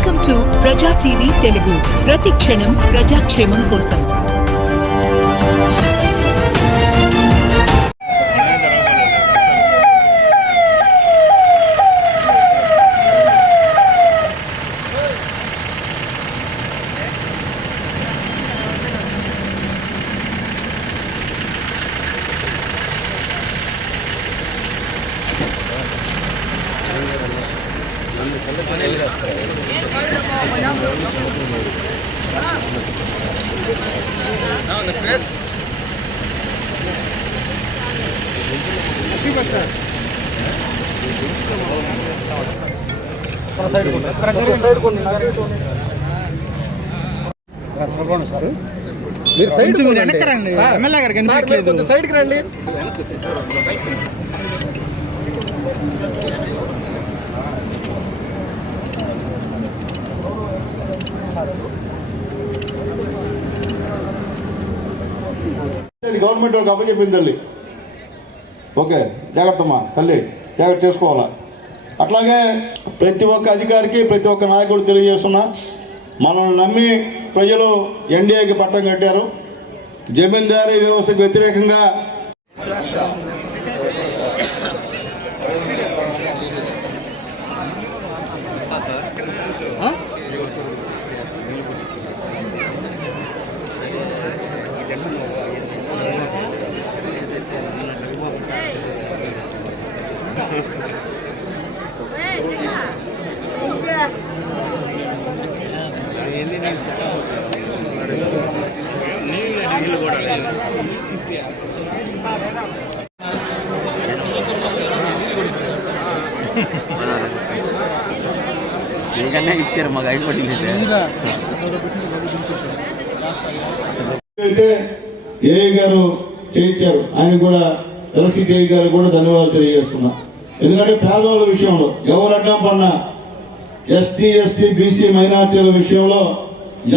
Welcome to Praja TV Telugu. ప్రతి క్షణం ప్రజాక్షేమం కోసం. మీరు సైడ్ కొంచెం వెనక్కి రండి. ఎమ్మెల్యే గారు కనిపించట్లేదు. కొంచెం సైడ్కి రండి అది గవర్నమెంట్ వాళ్ళకి అప్పచెప్పింది తల్లి. ఓకే జాగ్రత్తమ్మా తల్లి జాగ్రత్త చేసుకోవాలా? అట్లాగే ప్రతి ఒక్క అధికారికి ప్రతి ఒక్క నాయకుడు తెలియజేస్తున్నా మనల్ని నమ్మి ప్రజలు ఎన్డీఏకి పట్టం కట్టారు. జమీందారీ వ్యవస్థకు వ్యతిరేకంగా మీకన్నా ఇచ్చారు మాకు అయిపోయింది అయితే ఏఐ గారు చేయించారు. ఆయన కూడా ఎలక్ట్రిసిటీ ఏఐ గారు కూడా ధన్యవాదాలు తెలియజేస్తున్నా. ఎందుకంటే పేదవాళ్ళ విషయంలో ఎవరు అడ్డం పడినా ఎస్టీ ఎస్టీ బీసీ మైనార్టీల విషయంలో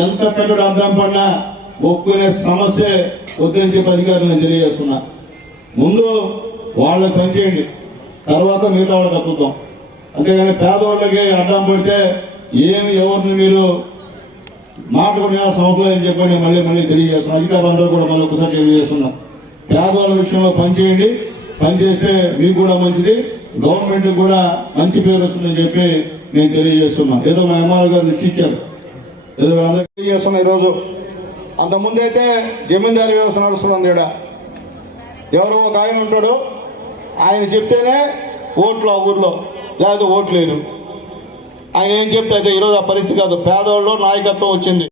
ఎంత పెద్దడు అడ్డం పడినా ఒప్పుకునే సమస్య వద్దని చెప్పి అధికారులు నేను తెలియజేస్తున్నా. ముందు వాళ్ళకి పనిచేయండి తర్వాత మిగతా వాళ్ళకి తప్పుతాం. అంతేగాని పేదవాళ్ళకి అడ్డం పడితే ఏమి ఎవరిని మీరు మాట కూడా చెప్పండి అని మళ్ళీ మళ్ళీ తెలియజేస్తున్నాను అధికారులందరూ కూడా మళ్ళీ ఒకసారి తెలియజేస్తున్నాం. పేదవాళ్ళ విషయంలో పనిచేయండి పనిచేస్తే మీకు కూడా మంచిది. గవర్నమెంట్ కూడా మంచి పేరు వస్తుందని చెప్పి నేను తెలియజేస్తున్నా. ఏదో మా ఎంఆర్ గారు లిస్ట్ ఇచ్చారు ఏదో వీళ్ళందరికీ తెలియజేస్తున్నా ఈరోజు. అంతకుముందైతే జమీందారీ వ్యవస్థ నడుస్తుంది ఈడ. ఎవరో ఒక ఆయన ఉంటాడు. ఆయన చెప్తేనే ఓట్లు ఆ ఊర్లో. లేకపోతే ఓట్లు లేరు ఆయన ఏం చెప్తే అయితే ఈరోజు ఆ పరిస్థితి కాదు. పేదవాళ్ళు నాయకత్వం వచ్చింది.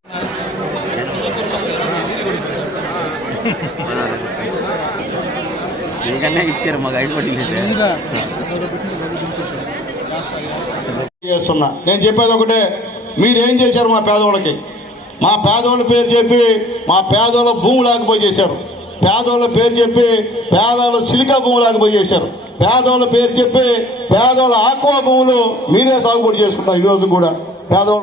మీకన్నా ఇచ్చారు మాకు అయిపోయింది చేస్తున్నా. నేను చెప్పేది ఒకటే మీరు ఏం చేశారు మా పేదవాళ్ళకి మా పేదవాళ్ళ పేరు చెప్పి మా పేదవాళ్ళ భూమి లేకపోయి చేశారు. పేదవాళ్ళ పేరు చెప్పి పేదవాళ్ళ సిలికా భూమి లేకపోయి చేశారు. పేదవాళ్ళ పేరు చెప్పి పేదవాళ్ళ ఆక్వా భూములు మీరే సాగుబడి చేసుకుంటారు ఈరోజు కూడా. పేదవాళ్ళు